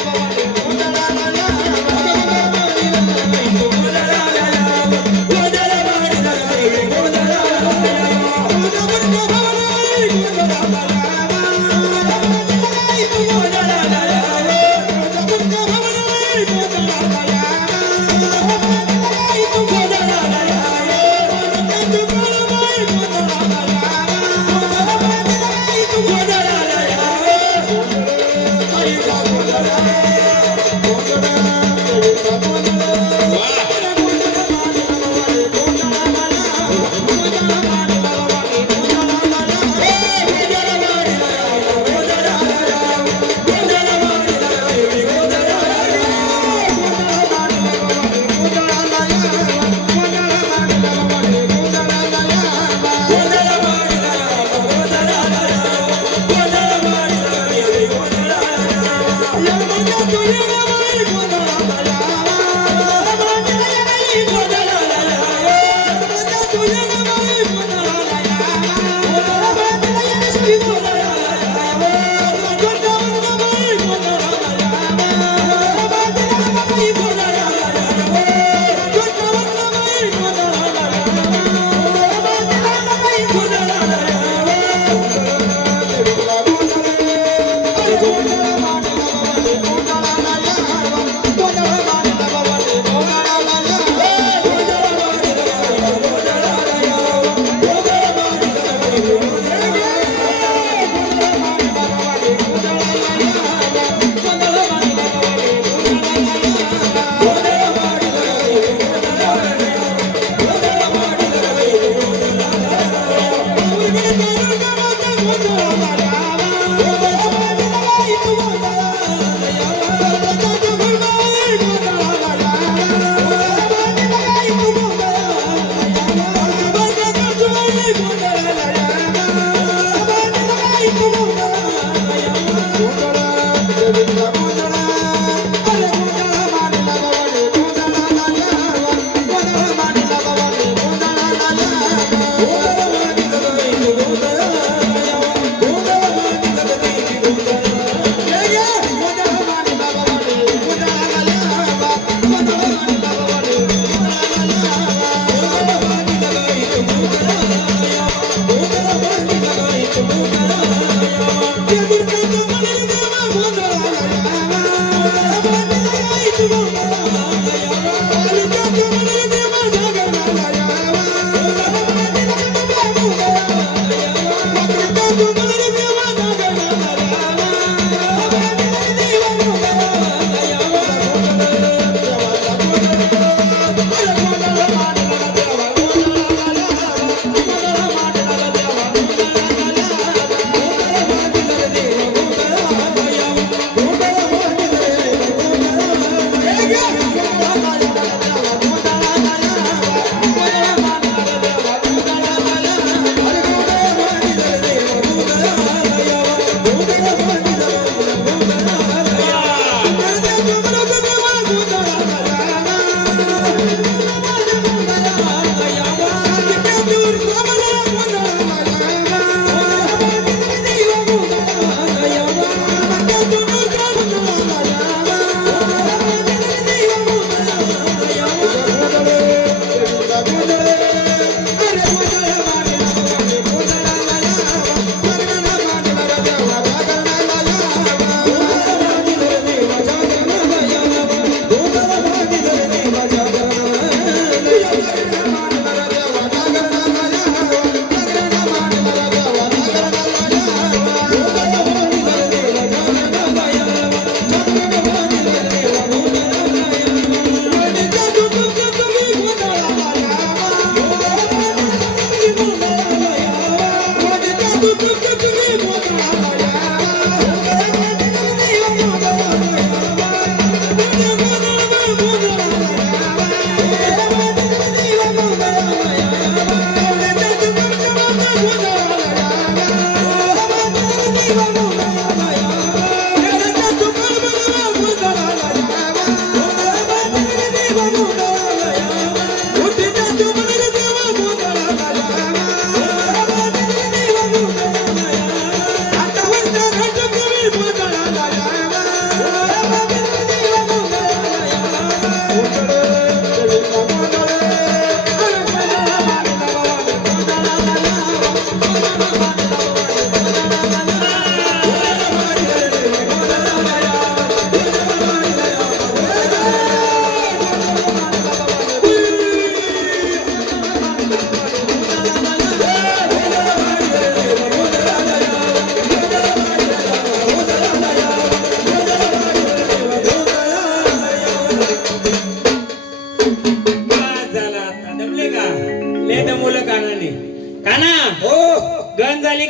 Thank you.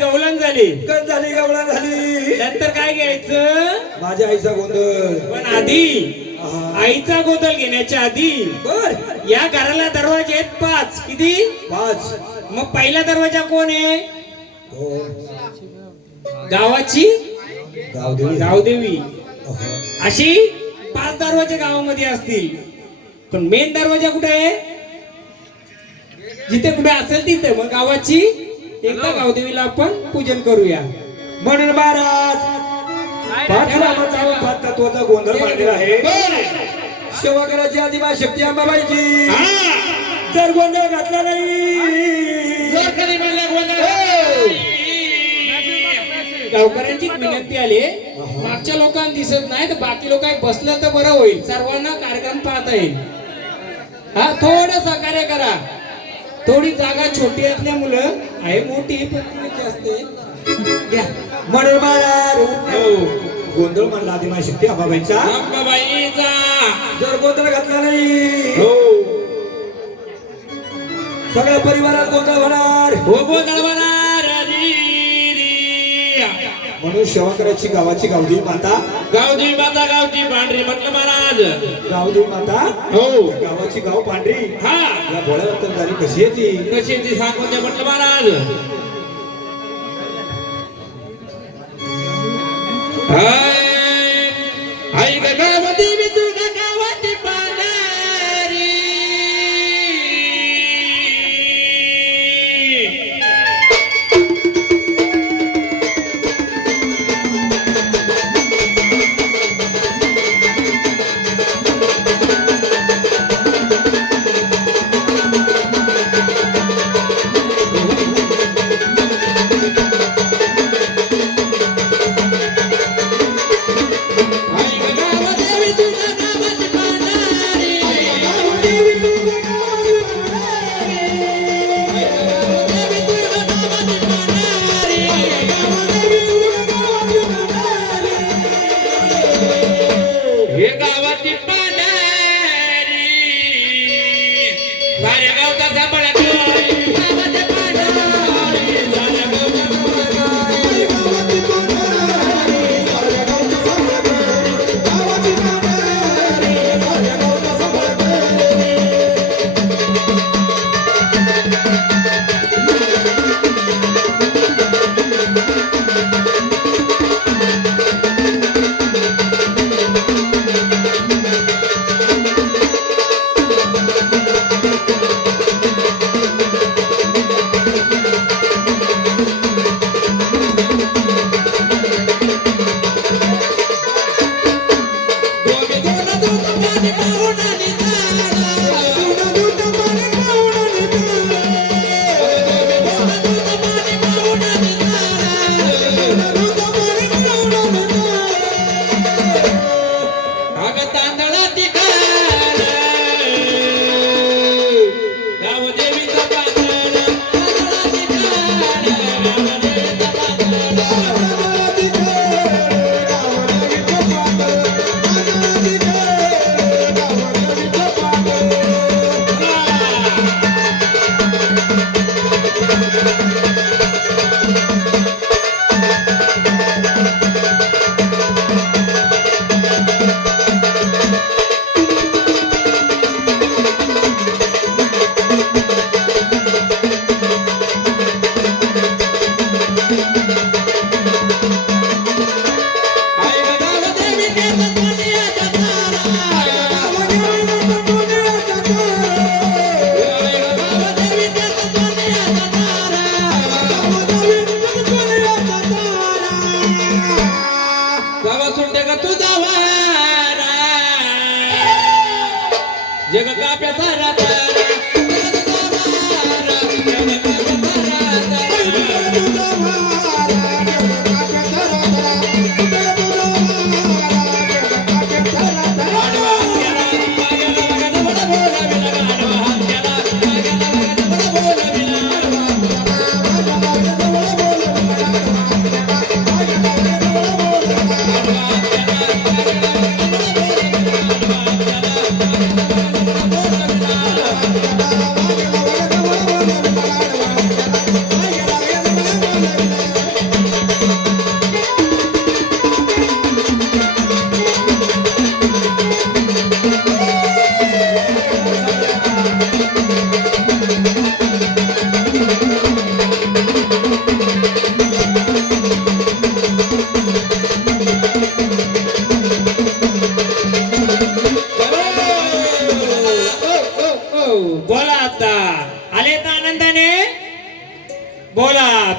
गवलन झाली. झाली गवळण झाली. नंतर काय घ्यायचं? माझ्या आईचा गोंधळ. पण आधी आईचा गोंधळ घेण्याच्या आधी बर या घराला दरवाजे आहेत 5. किती? 5. मग पहिला दरवाजा कोण आहे? हो गावाची गावदेवी. गावदेवी. अहो. अशी 5 दरवाजे गावामध्ये असतील. पण मेन दरवाजा कुठे आहे? जिथे कुठे असेल तिथे. मग गावाची एकदा गावदेवीला आपण पूजन करूया. म्हणून महाराज 5 नामाचा 5 तत्वाचा गोंधळ मांडलेला आहे. सेवाकराची आदिमा शक्ती अंबाबाईची. जर गोंधळ घातला नाही गावकऱ्यांची विनंती आली. मागच्या लोकांना दिसत नाही तर बाकी लोक बसलं तर बरं होईल. सर्वांना कार्यक्रम पाहता येईल. हा थोडं सहकार्य करा. थोडी जागा छोटी असल्यामुळं आहे, मोठी पण असते. द्या. म्हणून महाराज गोंधळ म्हणला आदिमा शक्ती अंबाबाईचा. अंबाबाईचा जर गोंधळ घातला नाही सगळ्या परिवारात गोंधळ होणार. गोंधळ होणार. म्हणून सेवाकराची गावाची गावदेवी माता. गावदेवी माता गावची पांढरी म्हटलं महाराज. गावदेवी माता हो गावाची गाव पांढरी. हा या भोळ्या रत्नधारी कशी येते? कशी ती सांगून द्या म्हटलं महाराज. आई गावदेवी तुझ्या गावाची पांढरी. जग काप्याचा राजा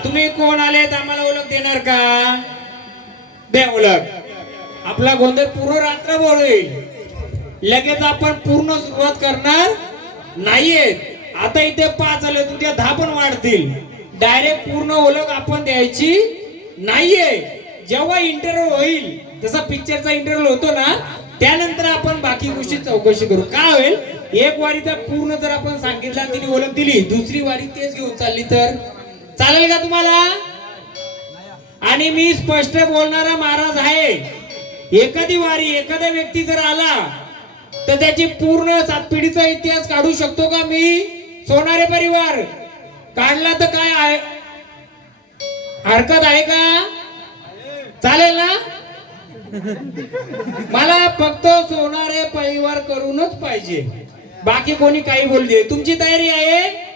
तुम्ही कोण आलेत आम्हाला ओळख देणार का? दे ओळख. आपला गोंधळ पूर्ण रात्रभर होईल. लगेच आपण पूर्ण सुरुवात करणार नाहीये. आता इथे 5 आले, उद्या 10 पण वाढतील. डायरेक्ट पूर्ण ओळख आपण द्यायची नाहीये. जेव्हा इंटरव्ह्यू होईल, जसा पिक्चरचा इंटरव्ह्यू होतो ना, त्यानंतर आपण बाकी गोष्टी चौकशी करू. काय होईल, एक वारीचा पूर्ण जर आपण सांगितला, तिने ओळख दिली, दुसरी वारी तेच घेऊन चालली तर चालेल का तुम्हाला? आणि मी स्पष्ट बोलणारा महाराज आहे. एखादी वारी एखाद्या व्यक्ती जर आला तर त्याची पूर्ण 7 पिढीचा इतिहास काढू शकतो का मी? सोनारे परिवार काढला तर काय आहे, हरकत आहे का? चालेल ना? मला फक्त सोनारे परिवार करूनच पाहिजे. बाकी कोणी काही बोल दे. तुमची तयारी आहे?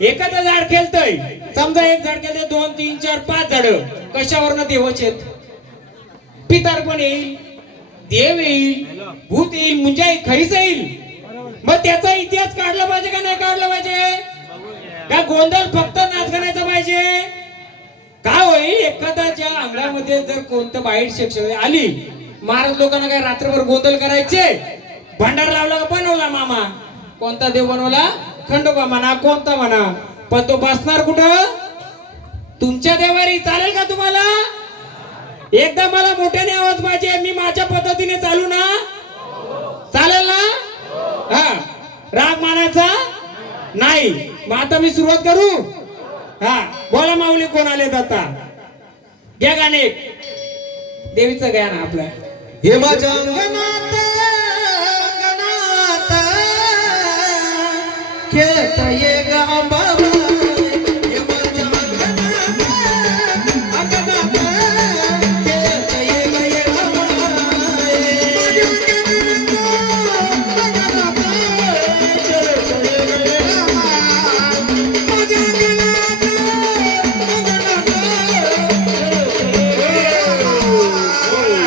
एखादं झाड खेळतय, समजा एक झाड खेळते, 2 3 4 5 झाड. कशावरनं देवाचे? पितार पण येईल, देव येईल, भूत येईल, मुंजा खैस येईल. मग त्याचा इतिहास काढला पाहिजे का नाही काढला पाहिजे? का गोंधळ फक्त नाचगाण्याचा पाहिजे? काय होईल, एखाद्याच्या अंगणामध्ये जर कोणतं बाहेर शिक्षक आली, महाराज लोकांना काय रात्रभर गोंधळ करायचे? भंडार लावला का बनवला मामा? कोणता देव बनवला? खंडोबा म्हणा, कोणता म्हणा, पण तो बसणार कुठं? तुमच्या देवारी. चालेल का तुम्हाला? एकदा मला मोठ्याने आवाज पाहिजे. मी माझ्या पद्धतीने चालू ना? चालेल ना? हा, राग मानायचा नाही. मग आता मी सुरुवात करू. हा, बोला माऊली कोण आले आता? घ्या गाणे. देवीचं गाणं आपलं. हे माझ्या खेळत ये ग अंबाबाई, हे माझ्या अंगणात खेळत ये ग ये अंबाबाई,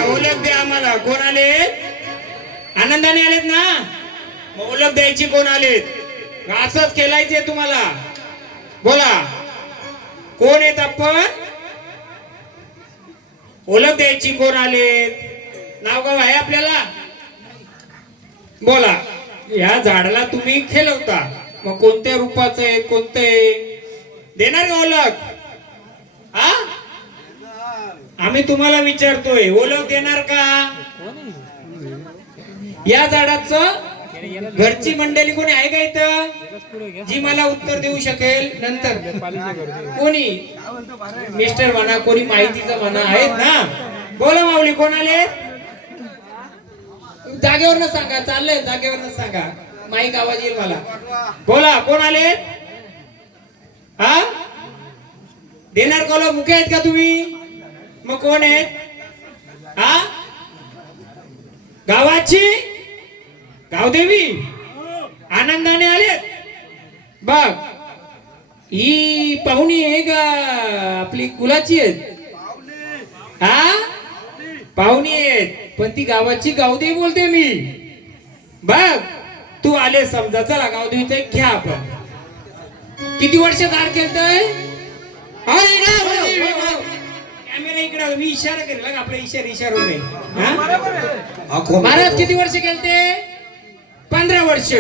ओळख द्या आम्हाला. कोण आलेत? आनंदाने आलेत ना? मग ओळख द्यायची. कोण आलेत? असंच केलायचे तुम्हाला. बोला कोण येत आपण? ओळख द्यायची. कोण आलेत? नाव गाव आहे आपल्याला? बोला. या झाडाला तुम्ही खेळवता, मग कोणत्या रूपाचं आहे, कोणते देणार का ओळख? हा, आम्ही तुम्हाला विचारतोय, ओळख देणार का? या झाडाचं घरची मंडळी कोणी आहे का इथं जी मला उत्तर देऊ शकेल? नंतर कोणी मिस्टर म्हणा, कोणी माहितीचं म्हणा, आहेत ना? बोला माऊली कोण आले? जागेवरनं सांगा. चाललंय जागेवरनं सांगा, माईक आवाज येईल मला. बोला कोण आले? हा, देणार का? मुके आहेत का तुम्ही? मग कोण आहेत? हा, गावाची गावदेवी आनंदाने आलेत. बघ, ही पाहुणी आहे का आपली कुलाची आहेत? हा, पाहुणी आहेत, पण ती गावाची गावदेवी बोलते मी. बघ, तू आले समजा. चला गावदेवीचं घ्या आपण. किती वर्ष झाड खेळतय? कॅमेरा इकडे. मी इशारा करेल, आपला इशारा नाही. महाराज किती वर्ष खेळते? 15 वर्ष.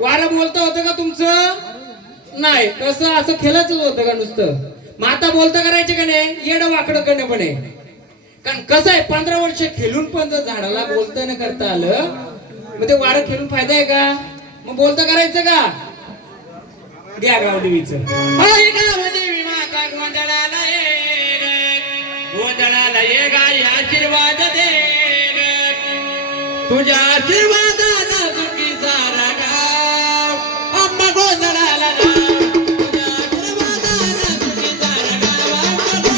वारं बोलतं होतं का तुमचं? नाही. कसं असं खेळायच होतं का नुसतं? मग आता बोलतं करायचे का नाही? येडं वाकडं करणं पण आहे. कारण कसं आहे, 15 वर्ष खेळून पण जर झाडाला बोलता न करता आलं, मग ते वारं खेळून फायदा आहे का? मग बोलतं करायचं का? द्या गावदेवीचं. गावदेवी माता गोंधळाला ये, गोंधळाला ये गाई आशीर्वाद दे, तुझ्या आशीर्वादाला सुखी सारा गाव. आंबा गोंधळाला तुझ्या आशीर्वादाला सुखी सारा गाव. आंबा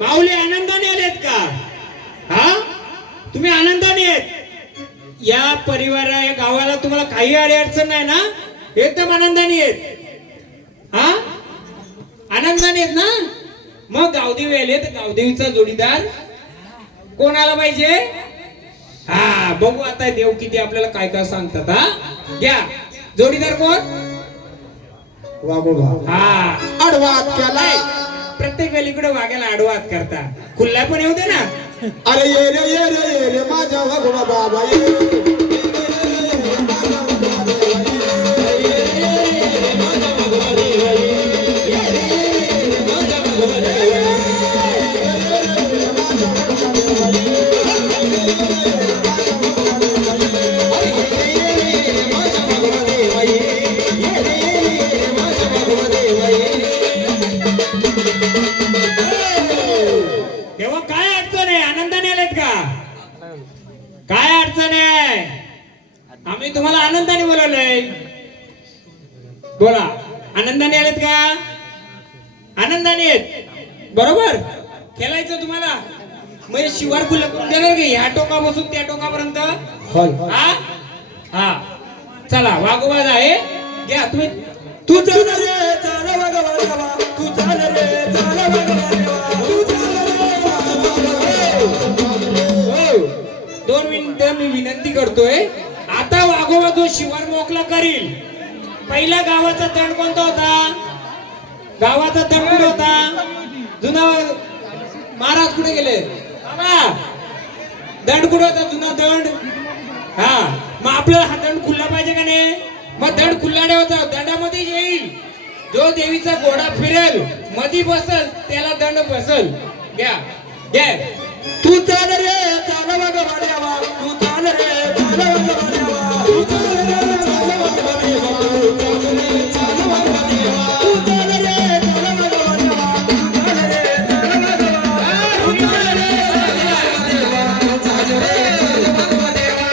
माऊली आनंदाने आलेत का? हा, तुम्ही आनंदाने आहेत? या परिवारा या गावाला तुम्हाला काही अडचण नाही ना? एकदम आनंदाने आहेत. हा, आनंदाने आहेत ना? मग गावदेवी आले तर गावदेवीचा जोडीदार कोण आला पाहिजे? हा, बघू आता देव किती आपल्याला काय काय सांगतात. हा, घ्या जोडीदार कोण? वाघोबा. हा, आडवात केलाय. प्रत्येक वेळीकडे वाघ्याला आडवात करता. खुल्ला पण येऊ दे ना. अरे ये रे माझ्या वाघोबा बाबा ये. तेव्हा काय अडचण आहे? आनंदाने आलेत का? काय अडचण आहे? आम्ही तुम्हाला आनंदाने बोलवलंय. बोला, आनंदाने आलेत का? आनंदाने आहेत, बरोबर? खेळायचं तुम्हाला म्हणजे शिवार खुलं करून देणार की ह्या टोकापासून त्या टोकापर्यंत? हा हा, चला वाघोबाज आहे. घ्या तुम्ही. तू चाल रे चाल वाघोबा देवा, तू चाल रे चाल वाघोबा देवा, तू चाल रे. 2 मिनिटं मी विनंती करतोय. आता वाघोबा जो शिवार मोकला करील, पहिला गावाचा दंड कोणता होता? गावाचा दंड कुठे होता? जुना महाराज कुठे गेले? बाबा, दंड कुठे होता? जुना दंड. हा, मग आपल्याला हा दंड खुल्ला पाहिजे का नाही? मग दंड खुल्ला ठेवायचा. दंडामध्ये येईल जो देवीचा घोडा फिरेल, मधी बसल त्याला दंड बसल. घ्या घ्या. तू चाल रे चाल वाघोबा देवा, तू चाल रे चाल वाघोबा देवा, तू चाल रे चाल वाघोबा देवा, तू चाल रे चाल वाघोबा देवा, तू चाल रे चाल वाघोबा देवा, तू चाल रे चाल वाघोबा, तू चाल रे चाल वाघोबा देवा,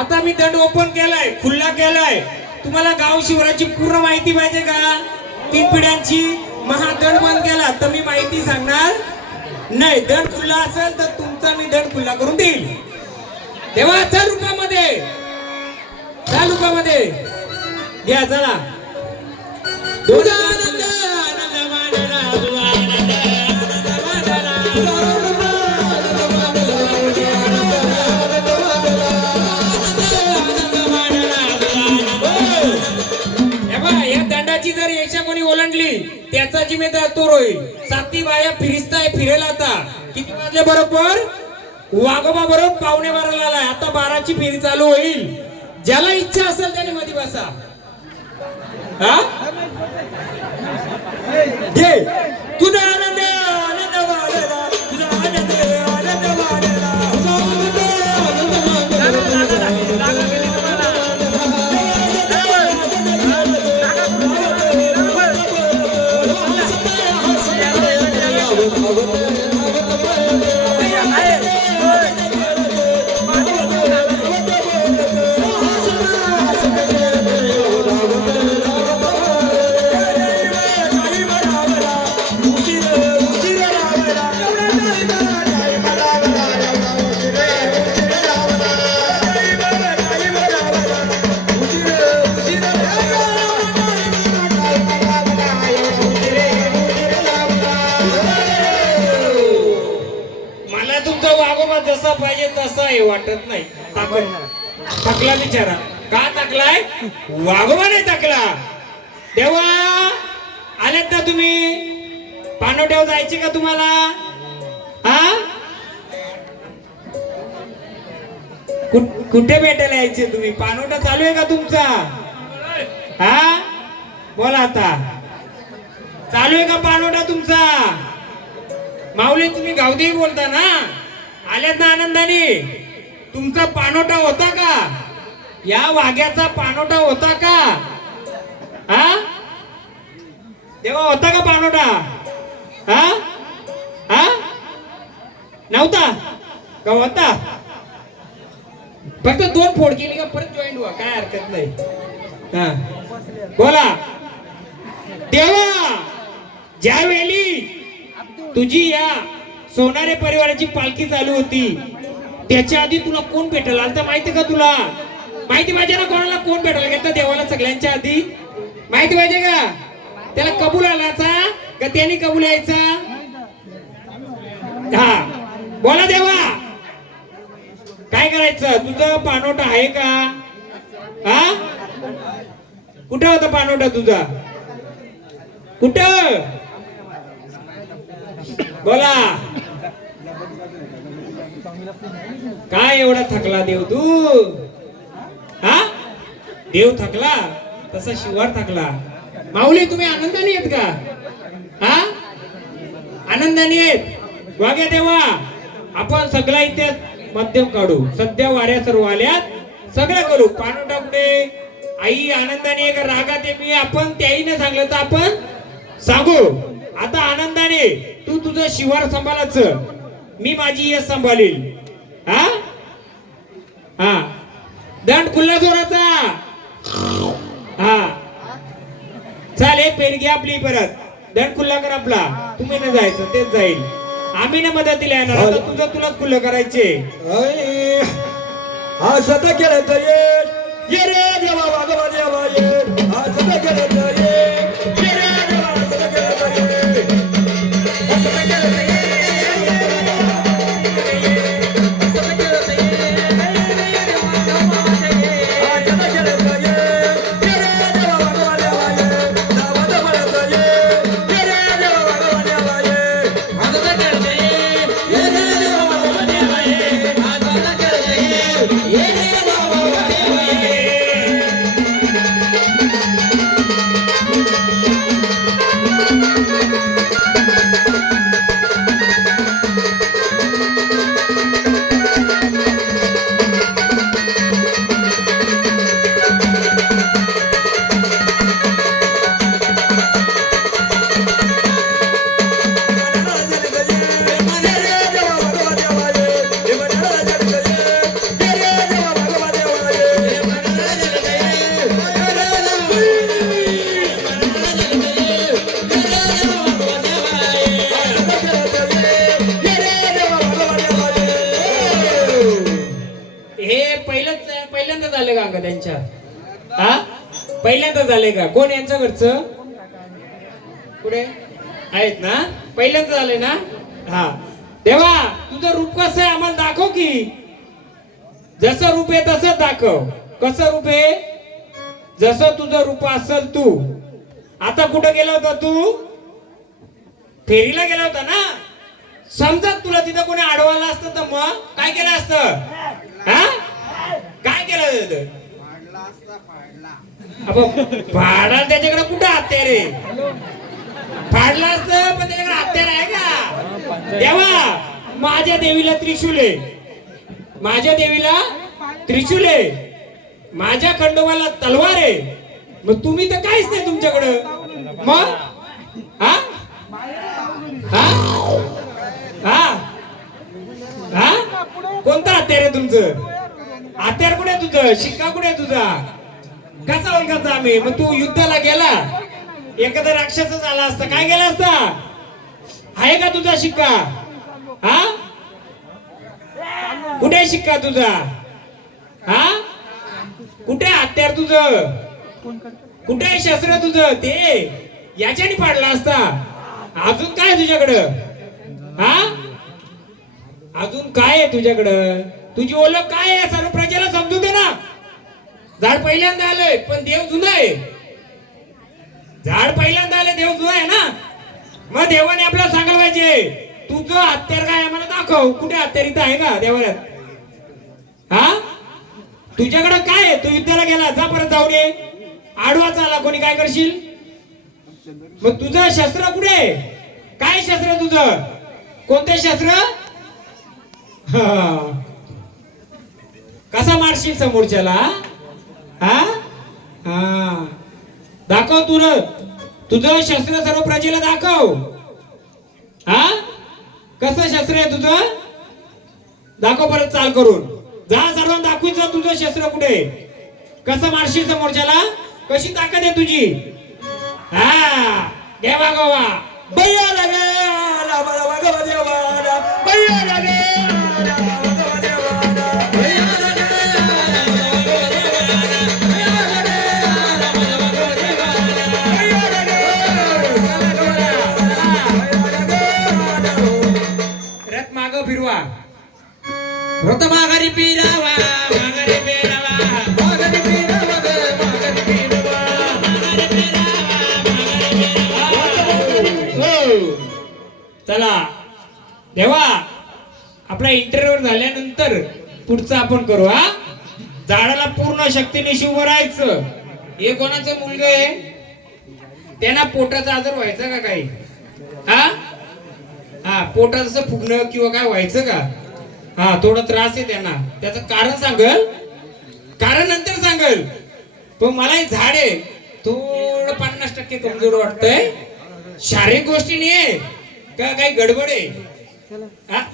आता मी दंड ओपन केलाय, खुल्ला केलाय. तुम्हाला गाव शिवराची पूर्ण माहिती पाहिजे का? 3 पिढ्यांची. महादंड बंद केला तर मी माहिती सांगणार नाही. दंड खुल्ला असेल तर तुमचा मी दंड खुल्ला करून देईल. तेव्हा 4 रुपयामध्ये, 4 रुपयामध्ये घ्या. चला. तुझा आनंद आनंद मानला, तुझा आनंद आनंद मानला. या दंडाची जर येशा कोणी ओलांडली त्याचा जिम्मेदार तो होईल. 7 बाया फिरिस्ताय फिरेल. आता किती वाजले? बरोबर वाघोबा बरोबर 11:15 आलाय. आता 12ची फेरी चालू होईल. ज्याला इच्छा असेल त्याने मध्ये बसा. हा, घे. तुझा आनंद आनंद वाढला, तुझा आनंद आनंद वाढला, तुझा आनंद आनंद वाढला. जसा पाहिजे तसा हे वाटत नाही. थकला बिचारा. का थकलाय? वाघोबाने थकला. तेव्हा आलेत ना तुम्ही? पानोट्यावर जायचे का तुम्हाला? हा, कुठे भेटायला यायचे तुम्ही? पानोटा चालू आहे का तुमचा? हा, बोला आता. चालू आहे का पानोटा तुमचा? माऊली तुम्ही गावदेवी बोलता ना? आल्यात ना आनंदाने? तुमचा पानोटा होता का? या वाघ्याचा पानोटा होता का? हा, तेव्हा होता का पानोटा? हा हा, नव्हता का? होता. फक्त 2 फोड केली का परत जॉईंट व्हा, काय हरकत नाही. हा बोला. तेव्हा ज्यावेळी तुझी या सोनारे परिवाराची पालखी चालू होती त्याच्या आधी तुला कोण भेटल आलता माहिती का तुला? माहिती पाहिजे ना कोणाला कोण भेटायला गेलं देवाला सगळ्यांच्या आधी? माहिती पाहिजे का? त्याला कबूल आलाचा का त्यांनी कबूल यायचा? हा बोला देवा काय करायचं? तुझं पानोटा आहे का? हा कुठं होता पानोटा तुझा? कुठं? बोला. काय एवढा थकला देव तू? हा देव थकला तसा शिवार थकला. माऊली तुम्ही आनंदाने येत का? हा आनंदाने येत. वाग्या देवा आपण सगळा इथे मध्यम काढू. सध्या वाऱ्या सर्व आल्यात सगळं करू. पानोटा कुठे? आई आनंदाने का रागात आहे मी? आपण त्याही नाही सांगलं तर आपण सांगू. आता आनंदाने तू तुझं शिवार सांभाळायचं, मी माझी यश सांभाळील. हा हा दंड खुल्ला जोराचा. हा चालेल पेरगी आपली परत दंड खुल्ला कर आपला. तुम्ही न जायचं तेच जाईल. आम्ही ना मदतीला येणार. आता तुझं तुलाच खुल्लं करायचे. हा सदा केलं तर ये रे देवा वागवा देवा ये. हा सदा केलं तर ये रे देवा सदा केलं तर ये. हा सदा केलं तर ये. पहिल्यांदा झाले का त्यांच्या? हा पहिल्यांदा झाले का? कोण यांच्या घरचं? पुढे आहेत ना? पहिल्यांदा झाले ना? हा देवा तुझं रूप कसं आहे आम्हाला दाखव की. जसं रूप आहे तसं दाखव. कसं रूप आहे? जसं तुझं रूप असेल तू. आता कुठं गेला होता तू? फेरीला गेला होता ना? समजा तुला तिथं कोणी अडवायला असतं तर मग काय केलं असतं? हा काय केलं? फाडा त्याच्याकडे कुठं हत्यार आहे? फाडला असतं पण त्याच्याकडे हत्यार आहे का? देवा माझ्या देवीला त्रिशूल आहे. माझ्या देवीला त्रिशूल आहे. माझ्या खंडोबाला तलवार आहे. मग तुम्ही तर काहीच नाही तुमच्याकडं. मग हा हा हा हा कोणता हत्यार आहे तुमचं? हत्यार कुठे तुझं? शिक्का कुठे तुझा? कसा ओळखायचा आम्ही? मग तू युद्धाला गेला एखादा राक्षसच आला असता काय गेला असता? आहे का तुझा शिक्का? हा कुठे शिक्का तुझा? हा कुठे हत्यार तुझं? कुठे शस्त्र तुझं? ते याच्याने पाडला असता. अजून काय तुझ्याकडं? हा अजून काय आहे तुझ्याकडं? तुझी ओळख काय आहे? सर्व प्रजेला समजू दे ना. झाड पहिल्यांदा आलंय पण देव जुना आहे. झाड पहिल्यांदा आले देव जुना आहे ना. मग देवाने आपल्याला सांगायला पाहिजे तुझं हत्यार काय आम्हाला दाखव. कुठे हत्यार इथं आहे का देवाला? हा तुझ्याकडे काय आहे? तू युद्धाला गेला जा परत जाऊ दे. आडवाच आला कोणी काय करशील? मग तुझं शस्त्र कुठे? काय शस्त्र तुझं? कोणते शस्त्र? कसा मारशील समोरच्याला? हा हा दाखव तुझं शस्त्र सर्व प्रजेला दाखव. हा कसं शस्त्र आहे तुझं? दाखव परत चाल करून. जा सर्वांना दाखवीत जा तुझं शस्त्र कुठे, कसं मारशील समोरच्याला, कशी ताकद आहे तुझी. हा देवा गोवा बैया लागे आला बाबा गवा देवाला, बैया लागे आला बाबा गवा देवाला, बैया लागे आला बाबा गवा देवाला, बैया लागे आला बाबा गवा देवाला, बैया लागे आला बाबा गवा देवाला. रथ माग फिरवा, रथ माघारी फिरावा, माघारी फिरावा, मागणी फिरवा गे, मागणी फिरवा, माघारी फिरावा, माघारी फिरावा. हो. चला देवा, आपला इंटरव्ह्यू झाल्यानंतर पुढचं आपण करू. हा झाडाला पूर्ण शक्तीने शिव राहायचं. हे कोणाचं मुलगा आहे, त्यांना पोटाचा आजार व्हायचा का काही, हा हा पोटाचं फुगणं किंवा काय व्हायचं का, हा थोडा त्रास आहे त्यांना, त्याचं कारण सांगल, कारण नंतर सांगल. पण मला हे झाड आहे थोडं 50% कमजोर वाटतंय, शारीरिक गोष्टी नाही आहे का, काही गडबड आहे,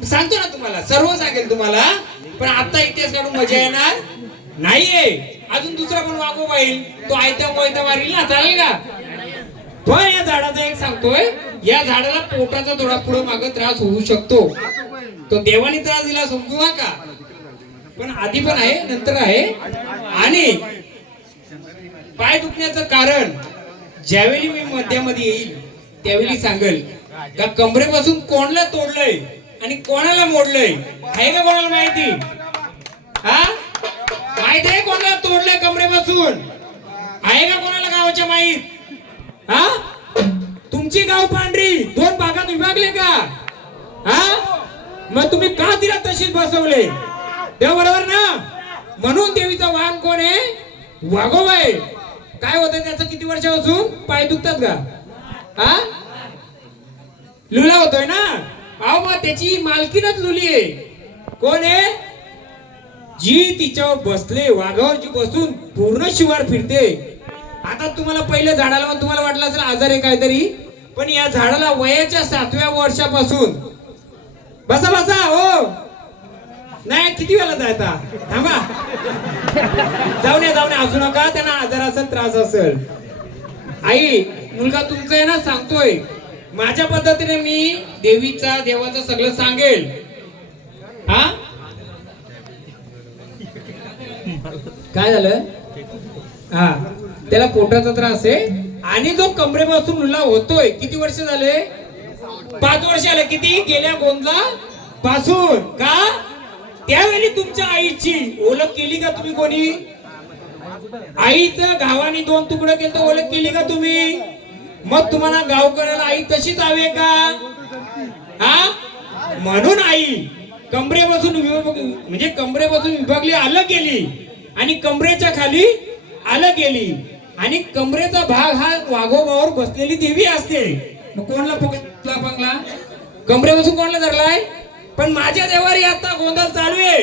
सांगतो ना तुम्हाला, सर्व सांगेल तुम्हाला. पण आता इतिहास काढून मजा येणार नाहीये. अजून दुसरा पण वागोबा येईल, तो आयत्या मोयता मारील ना, चालेल का. पण या झाडाचा एक सांगतोय, या झाडाला पोटाचा थोडा पुढे मागे त्रास होऊ शकतो. तो देवाने त्रास दिला समजू नका, पण आधी पण आहे नंतर आहे. आणि पाय दुखण्याचं कारण ज्यावेळी मी मध्यामध्ये येईल त्यावेळी सांगेल का कमरेपासून कोणाला तोडलंय आणि कोणाला मोडलंय, आहे का कोणाला माहिती, हा माहित आहे कोणाला तोडलंय कमरेपासून, आहे का कोणाला गावाच्या माहित, हा तुमची गाव पांढरी 2 भागात विभागले का, हा मग तुम्ही का तिला तशीच बसवले, देव बरोबर ना. म्हणून देवीचा वाहन कोण आहे, वाघोबा आहे. काय होतं त्याचं, किती वर्षापासून पाय दुखतात का, हा लुला होतोय ना, अहो मग त्याची मालकीनच लुली आहे. कोण आहे, जी तिच्यावर बसले, वाघावर जी बसून पूर्ण शिवार फिरते. आता तुम्हाला पहिल्या झाडाला तुम्हाला वाटलं असेल आजार आहे काहीतरी, पण या झाडाला वयाच्या 7व्या वर्षापासून बसा बसा हो नाही, किती वेळा जायचा, थांबा, जाऊन या असू नका, त्यांना आजार असेल त्रास असेल. आई मुलगा तुमचा आहे ना, सांगतोय माझ्या पद्धतीने मी देवाचं सगळं सांगेल. हा काय झालं, हा त्याला पोटाचा त्रास आहे आणि जो कमरेपासून लुला होतोय, किती वर्ष झाले, 5 वर्ष आले. किती, गेल्या गोंधळा पासून का, त्यावेळी तुमच्या आईची ओळख केली का तुम्ही, कोणी आईचं गावाने 2 तुकडं केलं तर ओळख केली का तुम्ही, मग तुम्हाला गावकऱ्याला आई तशीच हवे का, हा म्हणून आई कमरेपासून म्हणजे कमरेपासून विभागली, अलग गेली आणि कमरेच्या खाली अलग गेली. आणि कमरेचा भाग हा वाघोबावर बसलेली देवी असते. मग कोणला फुकला बंगला, कमरेपासून कोणला धरलाय, पण माझ्या देवारी आता गोंधळ चालू आहे,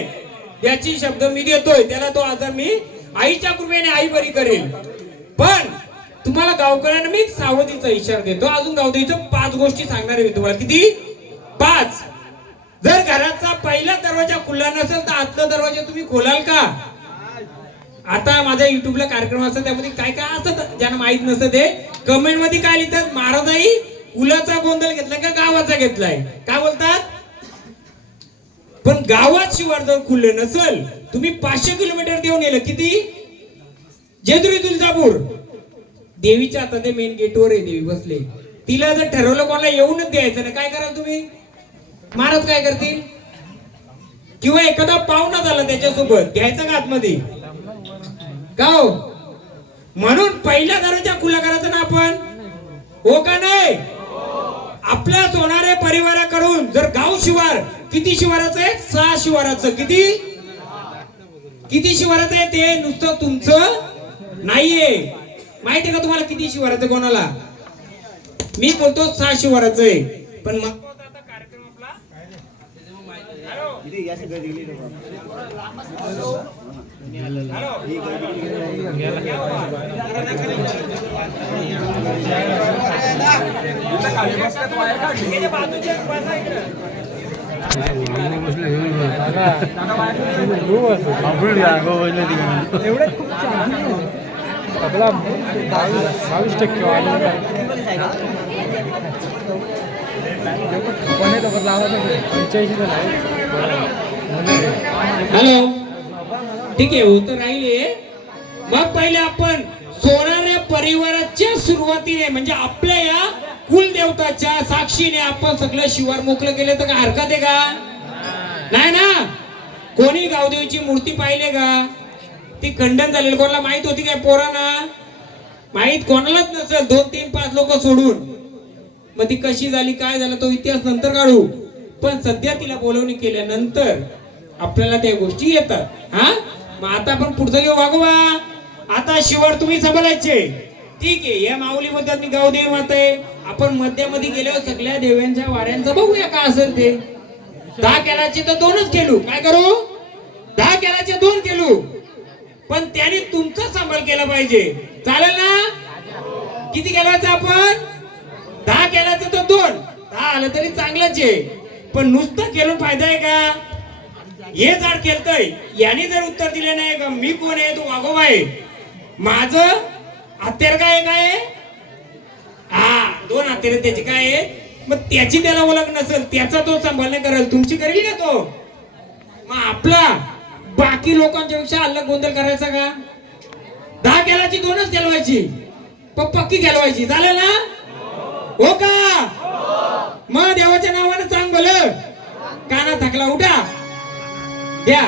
याची शब्द मी देतोय, त्याला तो आजार मी आईच्या कृपेने आई बरी करेल. पण तुम्हाला गावकऱ्यांना मी सावधीचा इशारा देतो. अजून गावदेवीच्या 5 गोष्टी सांगणार आहे तुम्हाला. किती, 5. जर घराचा पहिला दरवाजा खुला नसेल तर आतला दरवाजा तुम्ही खोलाल का. आता माझ्या युट्यूबला कार्यक्रम असतात, त्यामध्ये काय काय असतात ज्यांना माहित नसतं ते कमेंट मध्ये काय लिहितात, महाराजाई कुलाचा गोंधळ घेतलाय का गावाचा घेतलाय, काय बोलतात. पण गावात शिवार जर खुले नसेल, तुम्ही 500 किलोमीटर देऊन येलं, किती, जेजुरी तुळजापूर, देवीच्या आता ते मेन गेटवर आहे देवी बसले, तिला जर ठरवलं कोणाला येऊनच द्यायचं ना, काय कराल तुम्ही, महाराज काय करतील, किंवा एखादा पाहुणा झाला त्याच्यासोबत घ्यायचं का आतमध्ये का हो. म्हणून पहिला दरवाजा खुला करायचा ना आपण, हो का नाही. आपल्या सोनारे परिवाराकडून जर गाव शिवार, किती शिवाराचं आहे, 6 शिवाराचं, किती शिवाराचं आहे, ते नुसतं तुमचं नाहीये. माहितीये का तुम्हाला किती शिवाराचं, कोणाला मी बोलतो 6 शिवाराचं आहे. पण मग कार्यक्रम आपला हॅलो, ठीक आहे, होतं राहिले. मग पहिले आपण सोनाऱ्या परिवाराच्या सुरुवातीने म्हणजे आपल्या या कुलदेवताच्या साक्षीने आपण सगळं शिवार मोकळं केलं तर काय हरकत आहे का? नाही ना? कोणी गावदेवीची मूर्ती पाहिले का? ती खंडन झालेली कोणाला माहित होती काय? पोरांना माहित कोणालाच नसेल, 2 3 5 लोक सोडून. मग ती कशी झाली काय झालं तो इतिहास नंतर काढू, पण सध्या तिला बोलवणी केल्यानंतर आपल्याला त्या गोष्टी येतात. हा, मग आता आपण पुढचं घेऊ वागोबा. आता शिवार तुम्ही सांभाळायचे, ठीक आहे. या माऊली मध्ये मी गावदेवी माता आहे. आपण मध्यामध्ये गेल्यावर सगळ्या देव्यांच्या वाऱ्यांचं बघूया का असेल ते. 10 केलाचे तर 2च केलू, काय करू? 10 केलाचे 2 केलू, पण त्याने तुमचा सांभाळ केला पाहिजे. चालेल ना? किती केलाचं आपण? 10 केलाचं तर 2. 10 आलं तरी चांगलंच आहे, पण नुसतं केलं फायदा आहे का? हे झाड केलतय, याने जर उत्तर दिले नाही का मी कोण आहे, तू वागोबा आहे, माझं हत्यार काय काय? हा, 2 हत्यार त्याची काय आहे? मग त्याची त्याला ओळख नसेल, त्याचा तो सांभाळणे करेल, तुमची करेल का तो? मग आपला बाकी लोकांच्या पेक्षा अलग गोंधळ करायचा का? 10 केलाची 2च केलवायची, पण पक्की केलवायची. चालेल ना? हो का? मग देवाच्या नावानं सांग भलं. काना थकला उठा द्या.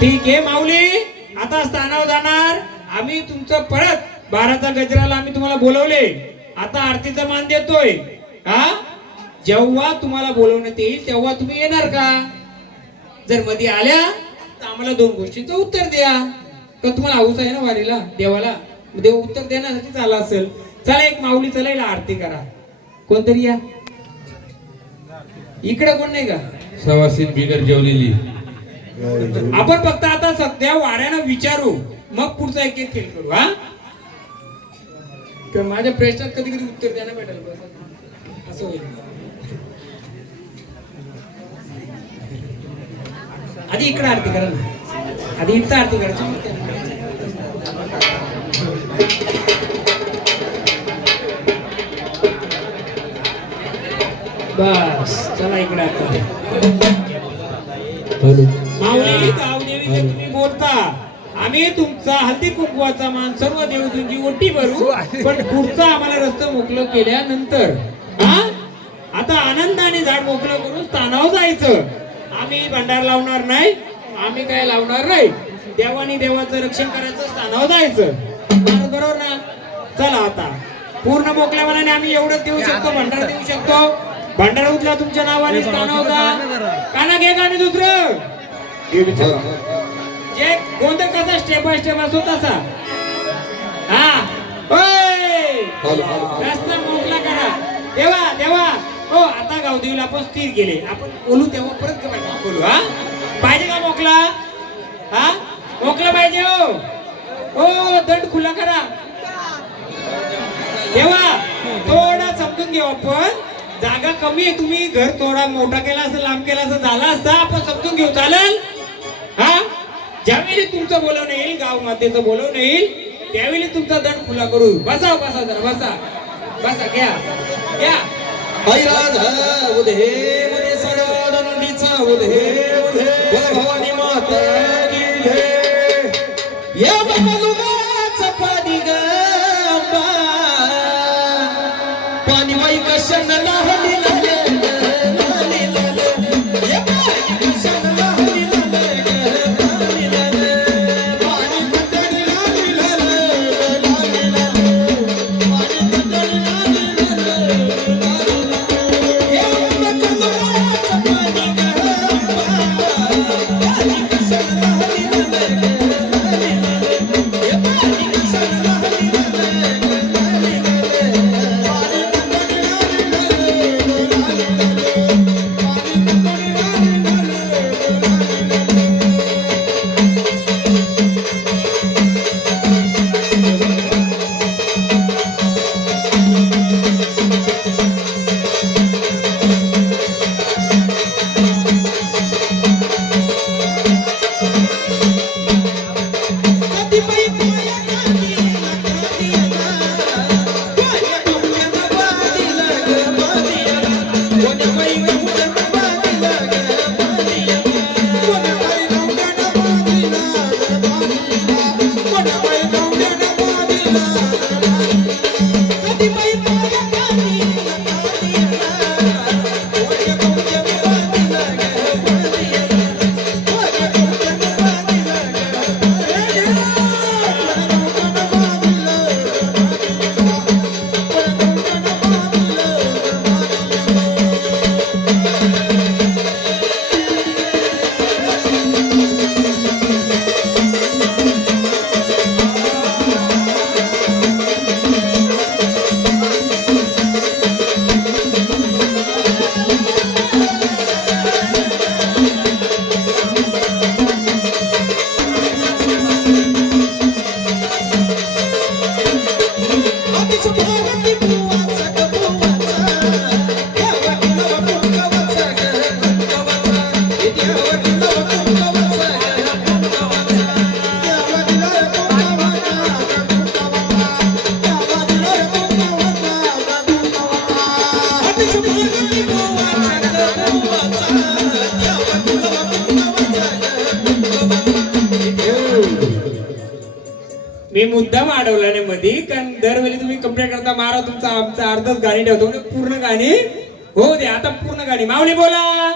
ठीक आहे माऊली, आता स्थानावर जाणार आम्ही. तुमचं परत 12चा गजराला आम्ही तुम्हाला बोलवले. आता आरतीचा मान देतोय. हा, जेव्हा तुम्हाला बोलवण्यात येईल तेव्हा तुम्ही येणार का? जर मध्ये आल्या तर आम्हाला 2 गोष्टीचं उत्तर द्या. तर तुम्हाला हाऊस आहे ना वारीला देवाला, देव उत्तर देण्यासाठी चालला असेल. चला एक माऊली, चला हिला आरती करा. कोणतरी या इकडे. कोण नाही का? सवासीन बिगर जेवलेली. आपण फक्त आता सध्या वाऱ्यानं विचारू, मग पुढचा एक एक खेळ करू. हा, तर माझ्या प्रश्नात कधी कधी उत्तर द्यायला भेटेल असं होईल. आधी इकडे आरती करा ना, आधी इथं आरती करायची. बस, चला इकडे आता. माऊली गावदेवी जर तुम्ही बोलता, आम्ही तुमचा हळदी कुंकवाचा मान सर्व देवतांची ओटी भरू, पण पुढचा आम्हाला रस्ता मोकळं केल्यानंतर हा, आता आनंदाने झाड मोकळं करून स्थानावर जायचं. आम्ही भंडार लावणार नाही, आम्ही काय लावणार नाही. देवानी देवाचं रक्षण करायचं, स्थानावर जायचं. बरोबर ना? चला आता पूर्ण मोकळ्या मनाने आम्ही एवढंच देऊ शकतो, भंडार देऊ शकतो. भंडारा उचला तुमच्या नावाने स्थानावर जा. काना घे गाणे दुसरं जे कोणतं कसा स्टेप बाय स्टेप असतो तसा. हा, रस्ता मोकळा करा. देवा देवा हो, आता गावदेवीला आपण स्थिर केले, आपण बोलू तेव्हा परत बोलू. हा, पाहिजे का मोकळा? हा, मोकळा पाहिजे. हो, दंड खुला करा. देवा थोडा समजून घेऊ आपण, जागा कमी आहे, तुम्ही घर थोडा मोठा केला असं लांब केला असं झाला असता, आपण समजून घेऊ. चालेल? हा, ज्यावेळी तुमचं बोलवणं येईल, गाव मातेचं बोलवणं येईल, त्यावेळी तुमचा दंड खुला करू. बसा बसा जरा, बसा बसा, घ्या घ्या. उदे उदे सडा दंडीचा उदे उदे भवानी माता की जय. या बलुगाचा पाणी गंबा पाणी बाई कशन लहली Thank you. मी मुद्दाम अडवला नाही मध्ये, कारण दरवेळी तुम्ही कंप्लेंट करता मारा तुमचा आमचा अर्धच गाणी ठेवतो म्हणजे पूर्ण गाणी हो दे. आता पूर्ण गाणी माऊली बोला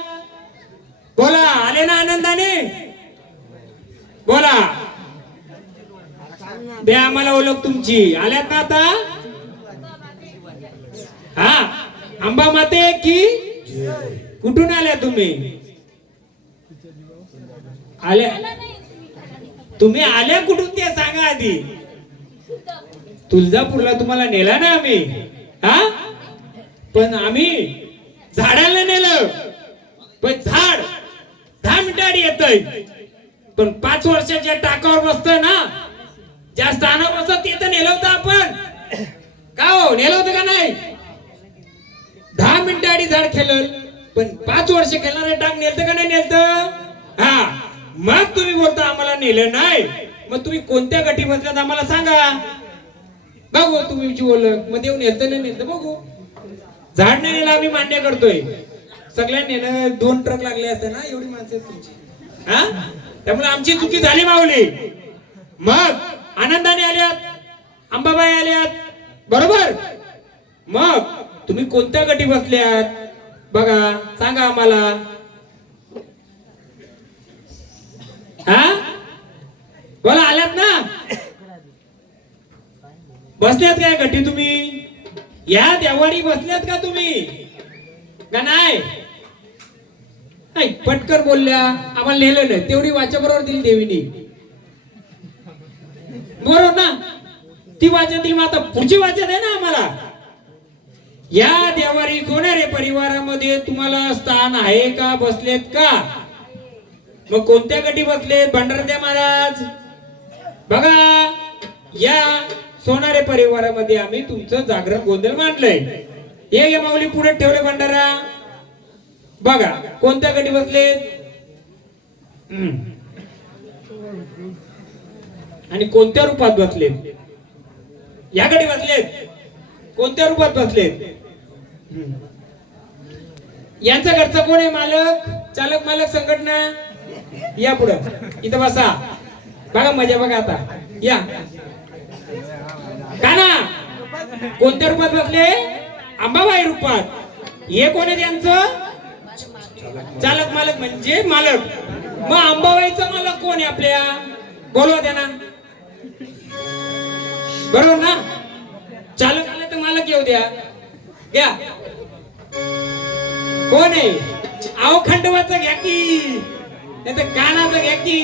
बोला, आले ना आनंदाने बोला, द्या आम्हाला ओळख तुमची. आल्यात ना आता? हा, अंबा माते की कुठून आल्या तुम्ही? आल्या तुम्ही आल्या कुठून ते सांगा आधी. तुळजापूरला तुम्हाला नेला ना आम्ही, हा, पण आम्ही झाडाला नेलं, पण झाड 10 मिनिटांनी येतंय, पण 5 वर्षाच्या टाकावर बसतोय ना, ज्या स्थानावर बसत ते तर नेलं होतं आपण का हो? नेलं होतं का नाही? 10 मिनिटांनी झाड खेळलं, पण 5 वर्ष खेळणारे टाक नेलतं का नाही नेलतं? हा, मग तुम्ही बोलता आम्हाला नेलं नाही. मग तुम्ही कोणत्या गटी बसल्यात आम्हाला सांगा बघू. तुम्ही ओळख मग देऊन नेलतं नाही नेलतं बघू. झाड नाही नेलं आम्ही मान्य करतोय, सगळ्यांनी नेलं. 2 ट्रक लागले असते ना, एवढी माणसं तुमची, हा, त्यामुळे आमची चुकी झाली माऊली. मग आनंदाने आल्यात, अंबाबाई आल्यात, बरोबर. मग तुम्ही कोणत्या गटी बसल्यात बघा, सांगा आम्हाला. हा, बोला, आल्यात ना? बसल्यात काय गटी तुम्ही? या देवाडी बसल्यात का तुम्ही का नाही? नाही, पटकन बोलल्या, आम्हाला नेलं नाही, तेवढी वाचा बरोबर दिली देवीनी, बरोबर ना? ती वाचा दिली, मग आता पुढची वाचा दे ना आम्हाला. या देवारी सोनारे परिवारामध्ये तुम्हाला स्थान आहे का? बसलेत का? मग कोणत्या गटी बसलेत? भंडारदे महाराज बघा, या सोनारे परिवारामध्ये आम्ही तुमचं जागरण गोंधळ मांडलंय. हे माऊली पुढे ठेवले भंडारा. बघा कोणत्या गटी बसलेत आणि कोणत्या रूपात बसलेत. या गटी बसलेत, कोणत्या रूपात बसलेत? यांचा घरचा कोण आहे? मालक, चालक, मालक, संघटना. या पुढं, इथं बसा. बघा मजा बघा आता. या का ना, कोणत्या रूपात बसले? अंबाबाई रूपात. हे कोण आहे त्यांचं? चालक, मालक म्हणजे मालक. मग अंबाबाईचा मालक कोण आहे आपल्या? बोलवा त्यांना, बरोबर ना? चालक आले तर मालक येऊ द्या. घ्या, कोण आहे? अहो खंडोबाचं घ्या की, नाही तर कानाचं घ्या की.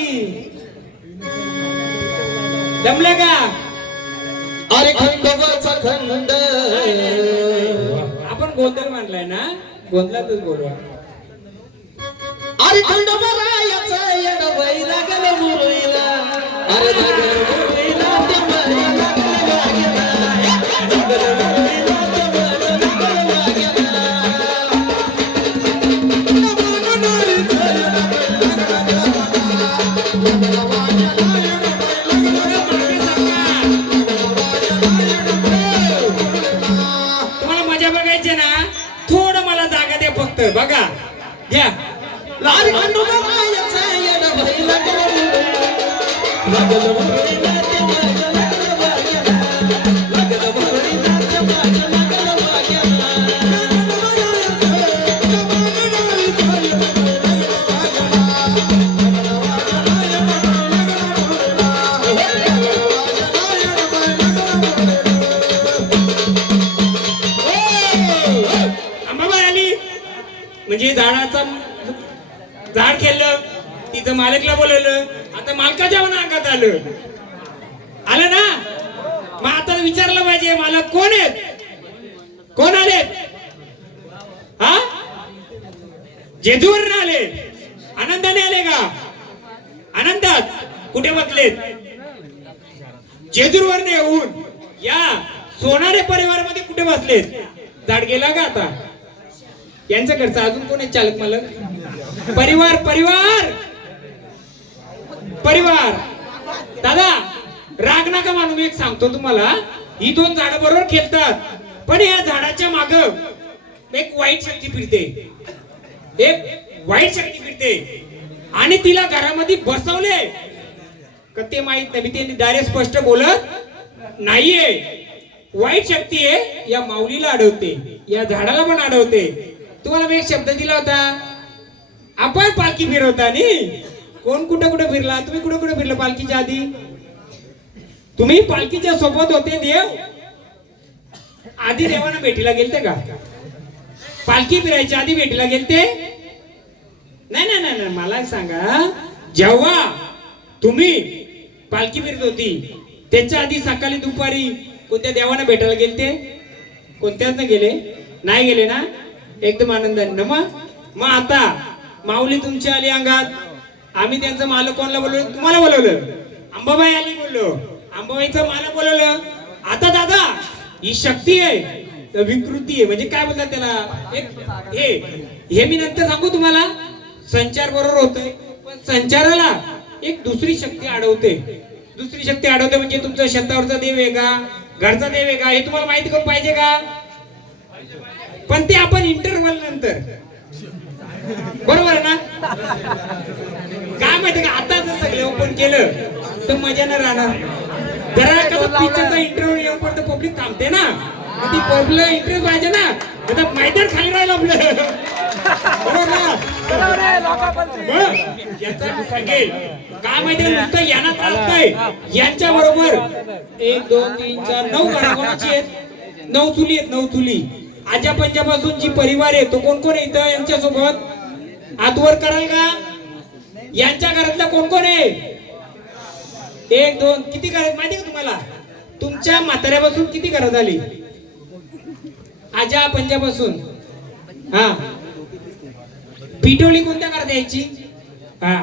जमलं का? अरे खंडोबाचा खंड. आपण गोंधळ मांडलाय ना, गोंधळातच बोलवा. अरे खंडोबा रायाचा येड बाई लागल मुरळीला. अरे लागल मुरळीला ते बाई लागल वाग्याला. लागल मुरळीला ते बाई लागल वाग्याला. तुम्हाला मजा बघायची ना, थोडं मला जागा द्या फक्त. बघा घ्या. अरे खंडोबा रायाचा येड बाई लागल मुरळीला. लागल मुरळीला ते बाई लागल वाग्याला. लागल मुरळीला ते बाई लागल वाग्याला. अंबाबाई आली म्हणजे झाडाचा झाड खेळलं, तिचं मालकला बोलवलं. आता मालकाच्या पण अंगात आलं ना. मग आता विचारलं पाहिजे मालक कोण आहेत? कोण आलेत? हा, जेजूवरून आले, आनंदाने आले का? आनंदात कुठे बसलेत? जेजूरवरून येऊन या सोनारे परिवारामध्ये कुठे बसलेत? झाड गेला का आता? यांचं घरचं अजून कोण आहे? चालक, मालक, परिवार. परिवार परिवार दादा, राग नका मानू. मी एक सांगतो तुम्हाला, ही 2 झाडं बरोबर खेळतात, पण या झाडाच्या माग एक वाईट शक्ती फिरते. एक वाईट शक्ती फिरते आणि तिला घरामध्ये बसवले का ते माहित नाही. मी ते डायरेक्ट स्पष्ट बोलत नाहीये. वाईट शक्ती आहे या माऊलीला अडवते, या झाडाला पण अडवते. तुम्हाला मी एक शब्द दिला होता, आपण पालखी फिरवता नी. कोण कुठे कुठे फिरला? तुम्ही कुठे कुठे फिरला पालखीच्या आधी? तुम्ही पालखीच्या सोबत होते. देव आधी देवाना भेटीला गेलते का? पालखी फिरायच्या आधी भेटीला गेलते? नाही नाही नाही नाही. मला सांगा, जेव्हा तुम्ही पालखी फिरत होती त्याच्या आधी सकाळी दुपारी कोणत्या देवाना भेटायला गेलते? कोणत्याच ना गेले? नाही गेले ना? एकदम आनंदाने ना. मग आता माऊली तुमची आली अंगात, आम्ही त्यांचं मालक कोणाला बोलवलं? तुम्हाला बोलवलं. अंबाबाई आली बोललो, अंबाबाईचं मालक बोलवलं. आता दादा ही शक्ती आहे, विकृती आहे, म्हणजे काय बोलतात त्याला, हे मी नंतर सांगू तुम्हाला. संचार बरोबर होतोय, पण संचाराला एक दुसरी शक्ती अडवते. दुसरी शक्ती अडवते म्हणजे तुमचा शेतावरचा देव आहे का, घरचा देव आहे का, हे तुम्हाला माहिती करून पाहिजे का? पण ते आपण इंटरव्हल नंतर, बरोबर आहे ना? काय माहिती का, आता जर सगळे ओपन केलं तर मजा नाही राहणार. जरा कसं पिक्चरचा इंटरव्ह्यू येऊन पडतं, पब्लिक थांबते ना, ती पब्लिक इंटरेस्ट पाहिजे ना. आता मैदान खाली राहिलं आपलं, बरोबर ना? याचा सांगेल काय माहिती, नुसतं यांना त्रास नाही, यांच्या बरोबर 1 2 3 4 9 घरा कोणाची आहेत? 9 चुली आहेत. 9 चुली. आजा पंजापासून जी परिवार आहे तो कोण कोण येतं यांच्या सोबत? हातवर कराल का? यांच्या घरातला कोण कोण आहे? 1 2 किती घरात माहिती का तुम्हाला? तुमच्या म्हाताऱ्यापासून किती घरं झाली? आजा पंजापासून. हा, पिटोली कोणत्या घरात यायची? हा,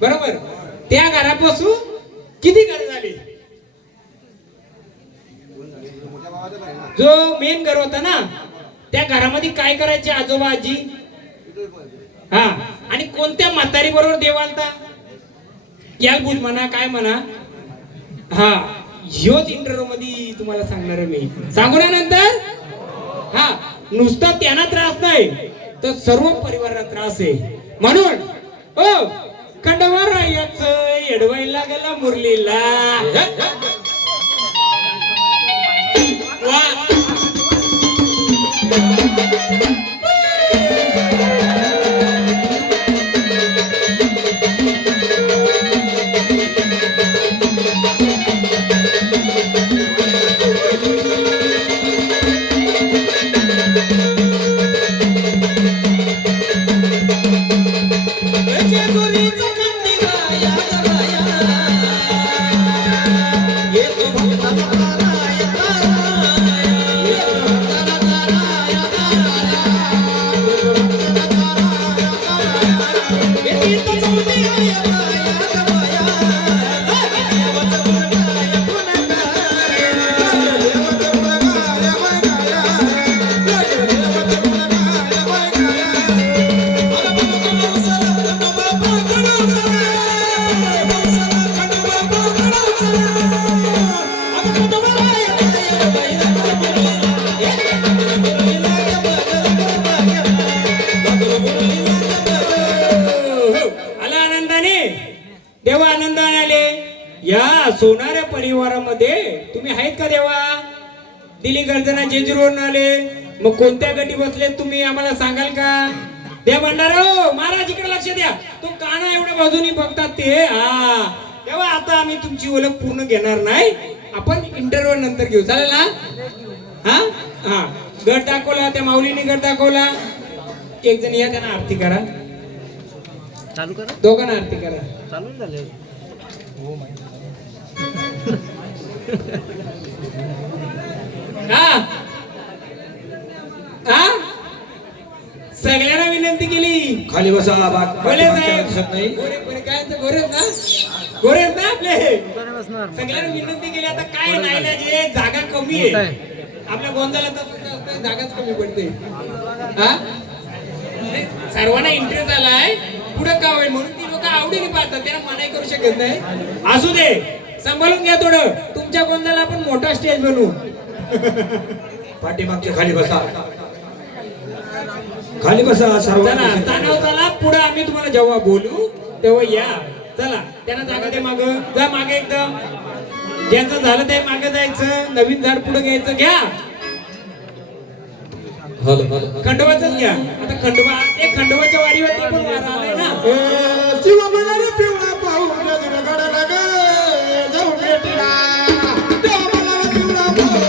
बरोबर. त्या घरापासून किती घरं झाली? जो मेन घर होता ना, त्या घरामध्ये काय करायचे आजोबा आजी? हा, आणि कोणत्या म्हातारी बरोबर देव आलता? यालभूत म्हणा काय म्हणा. हा, ह्योच इंटरव्ह्यू मध्ये तुम्हाला सांगणार आहे मी. सांगू ना नंतर? हा, नुसता त्यांना त्रास नाही तर सर्व परिवाराला त्रास आहे. म्हणून ओ खंडवा रायाचं येडवायला गेला मुरलीला. वा देवा आनंदाने आले. या सोनाऱ्या परिवारामध्ये तुम्ही आहेत का देवा? दिली गर्जना जेजुरीवरून आले, मग कोणत्या गटी बसले तुम्ही आम्हाला सांगाल का? देव भंडारो महाराज इकडे लक्ष द्या. तो काना एवढ्या बाजूनी बघतात ते. हा, तेव्हा आता आम्ही तुमची ओळख पूर्ण घेणार नाही, आपण इंटरव्ह्यू नंतर घेऊ, चालेल ना? हा हा, गट दाखवला, त्या माऊलीने गट दाखवला. एक जण या, त्यांना आरती करा. चालू करा, दोघांना आरती करा. चालून झाले. हा हा, सगळ्यांना विनंती केली. खाली बसा. बोले साहेब, दिसत नाही. गोरे गोरे काय ते गोरे ना, गोरे ना आपले. सगळ्यांना विनंती केली. आता काय नाही ना, जे जागा कमी आहे आपल्या गोंधळात, जागाच कमी पडते. हा, सर्वांना इंटरेस्ट आलाय, पुढे का होईल म्हणून ती लोक आवडीने पाहतात, त्यांना मनाई करू शकत नाही. असू दे, सांभाळून घ्या थोडं. तुमच्या गोंधळाला आपण मोठा स्टेज बनवू. पाठीमागच्या खाली बसा. खाली बसा सर्व. चला, तानाव चला पुढे. आम्ही तुम्हाला जेव्हा बोलू तेव्हा या. चला त्यांना जागा दे माग, जा मागे एकदम. ज्याचं झालं ते मागे जायचं, नवीन झाड पुढे घ्यायचं. घ्या खंडोबाच घ्या. आता खंडोबा ते खंडोबाच्या वाडीवरती पण वार आलाय ना. शिव म्हणाले पिवळा पाहू गडला ग जाऊ भेटीला देव म्हणाले पिवळा पाहू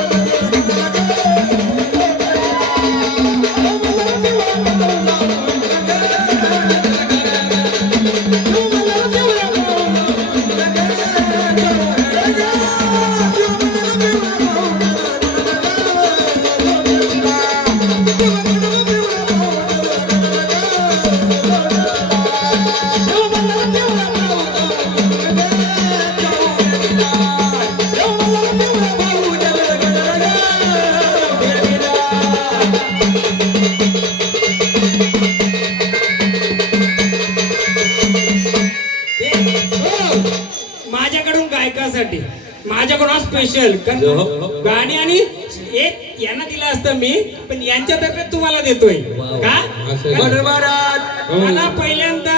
माझ्याकडून गायकासाठी, माझ्याकडून स्पेशल गाणी आणि एक यांना दिलं असतं मी, पण यांच्या तर्फे तुम्हाला देतोय का. मला पहिल्यांदा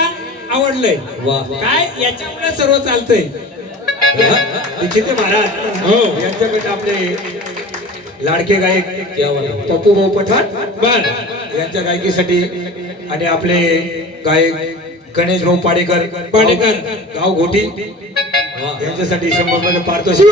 आवडलंय काय, याच्यामुळे सर्व चालतंय. निश्चित महाराज यांच्याकडे आपले लाडके गायक पप्पू भाऊ पठाण बर यांच्या गायकीसाठी आणि आपले गायक गणेश भाऊ पाडेकर गाव घोटी यांच्यासाठी 100 रुपये पारितोषिक.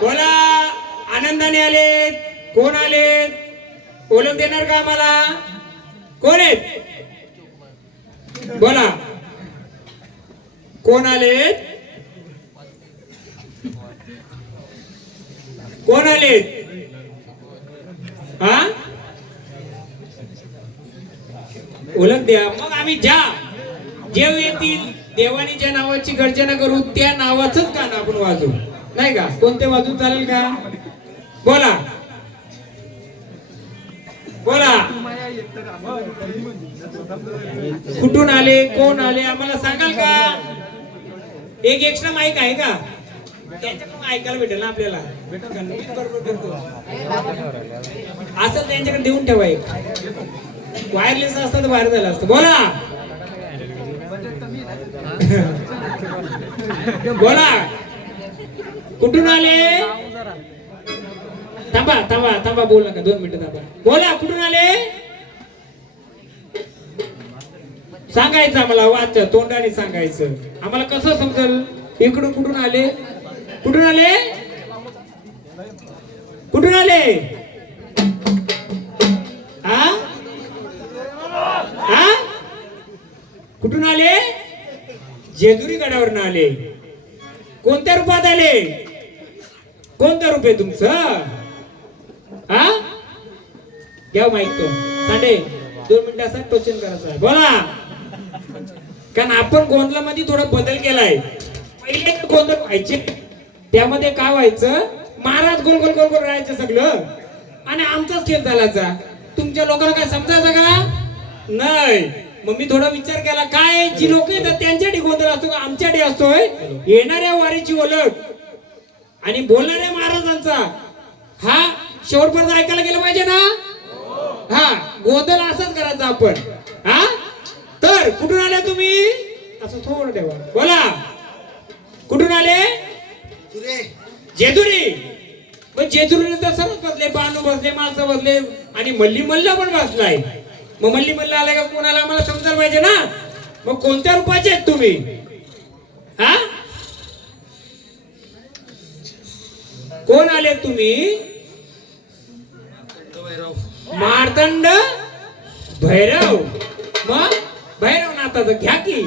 बोला आनंदाने आलेत. कोण आलेत ओळख देणार का आम्हाला, कोण आहेत बोला, कोण आलेत, कोण आलेत. हा ओळख द्या मग आम्ही ज्या जेव येतील देवानी ज्या नावाची गर्जना करू त्या नावाचंच गाणं आपण वाजू, नाही का. कोणते वाजू चालेल का बोला, बोला कुठून आले कोण आले आम्हाला सांगाल का. एक एक्स्ट्रा माईक आहे का, त्याच्याकडून ऐकायला भेटेल ना आपल्याला. असं त्यांच्याकडे देऊन ठेवा. एक वायरलेस असतं तर बाहेर झालं असतं. बोला बोला कुठून आले, थांबा थांबा थांबा बोल नका 2 मिनिटं थांबा. बोला कुठून आले सांगायचं आम्हाला, वाचा तोंडाने सांगायचं. आम्हाला कसं समजेल इकडून कुठून आले, कुठून आले, कुठून आले. हा हा कुठून आले, जेजुरी गडावरून आले. कोणत्या रूपात आले, कोणतं रूप आहे तुमचं. हा घ्या माहित तो सांडे 2 मिनिटासाठी टोचन करायचं. बोला कारण आपण गोंधळामध्ये थोडा बदल केलाय. पहिले गोंधळ व्हायचे त्यामध्ये काय व्हायचं, महाराज गोल गोल गोल गोल राहायचं सगळं आणि आमचाच खेळ चालायचा. तुमच्या लोकांना काय समजायचं का नाही. मग मी थोडा विचार केला काय जी लोक येतात त्यांच्यासाठी गोंधळ असतो का आमच्यासाठी असतोय. येणाऱ्या वारीची ओळख आणि बोलणाऱ्या महाराजांचा हा शेवटपर्यंत ऐकायला गेलं पाहिजे ना. हा गोंधळ असंच करायचा आपण. हा तर कुठून आले तुम्ही, असं थोडं ठेवा. बोला कुठून आले, जेजुरी. मग जेजुरीला तर सर्वच बसले, बानू बसले, माणसं बसले आणि मल्ली मल्ला पण बसलाय. मग मल्ली मल्ला आलाय का कोणाला आम्हाला समजायला पाहिजे ना. मग कोणत्या रूपाचे आहेत तुम्ही. हा कोण आले तुम्ही, मार्तंड भैरव. मग भैरवनाथाचं घ्या की.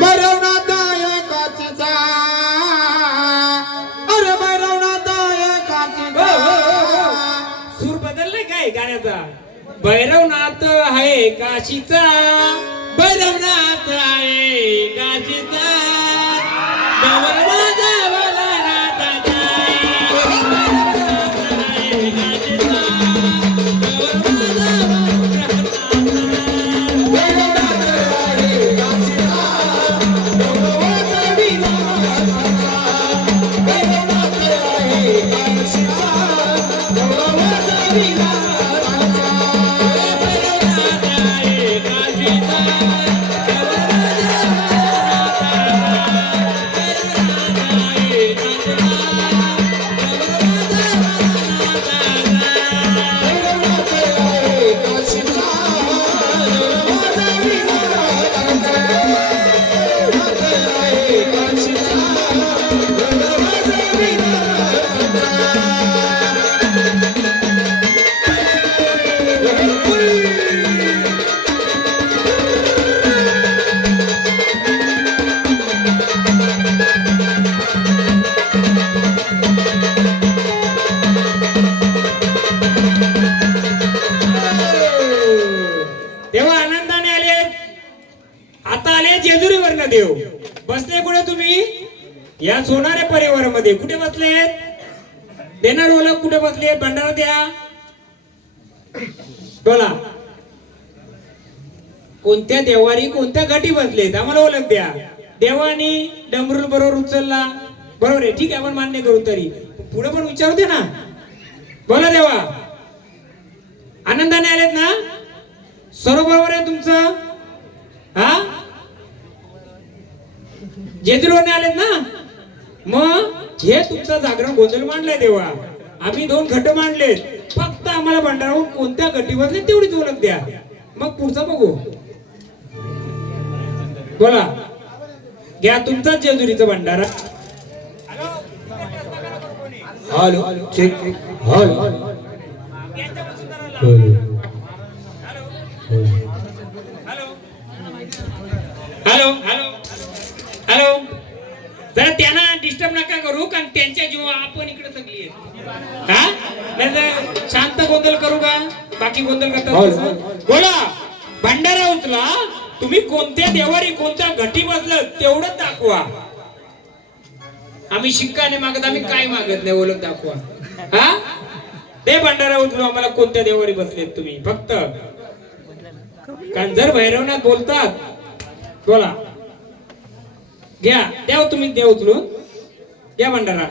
भैरवनाथ एकाचीचा, अरे भैरवनाथ एकाचीचा. सूर बदललाय काय गाण्याचा. भैरवनाथ आहे काशीचा, भैरवनाथ आहे काशीचा. आलाय जेजुरीवरनं देव. बसले कुठे तुम्ही? या सोनारे परिवारामध्ये. कुठे बसलेत? देणार ओळख कुठे बसलेत? भंडारा द्या. बोला कोणत्या देवारी कोणत्या घाटी बसलेत आम्हाला ओळख द्या. देवानी डमरुल बरोबर उचलला, बरोबर आहे, ठीक आहे, आपण मान्य करू. तरी पुढे पण विचारू दे ना. बोला देवा, आनंदाने आलेत ना? सर्व बरोबर आहे तुमचं? हा, जेजुरीवरने आलेत ना? मग हे तुमचं जागरण गोंधळ मांडलाय देवा. आम्ही 2 घट मांडलेत, फक्त आम्हाला भंडाराहून कोणत्या घटी बसले तेवढीच ओळख द्या, मग पुढचं बघू. बोला, घ्या तुमचाच जेजुरीचा भंडारा. Hello check hello hello hello hello. जरा त्यांना डिस्टर्ब नका करू, कारण त्यांच्या जीवा आपण इकडे सगळी आहेत. हा, नाही तर शांत गोंधळ करू का? बाकी गोंधळ करतात. बोला, भंडारा उचला. तुम्ही कोणत्या देवारी कोणत्या घटी बसलं तेवढं दाखवा. आम्ही शिक्का नाही मागत, आम्ही काय मागत नाही, ओळख दाखवा. हा, ते भंडारा उचलू. आम्हाला कोणत्या देवारी बसलेत तुम्ही फक्त. कारण जर भैरवनाथ बोलतात, बोला, घ्या द्या तुम्ही, देव उचलून द्या भंडारा.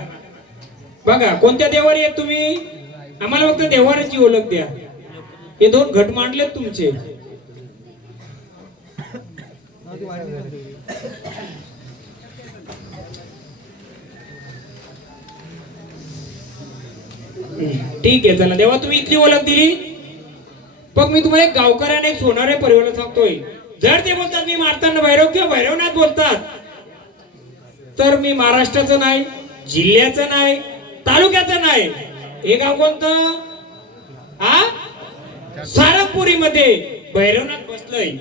बघा कोणत्या देवारी आहेत तुम्ही, आम्हाला फक्त देवारीची ओळख द्या. हे 2 घट मांडलेत तुमचे. ठीक आहे, चला देवा, तुम्ही इथली ओळख दिली. पण मी तुम्हाला एक गावकऱ्याने एक सोनारे परिवाराला सांगतोय, जर ते बोलतात मी मार्तंड भैरव किंवा भैरवनाथ बोलतात, तर मी महाराष्ट्राचं नाही, जिल्ह्याचं नाही, तालुक्याचं नाही. हे गाव कोणतं? हा, सारंगपुरीमध्ये भैरवनाथ बसलंय.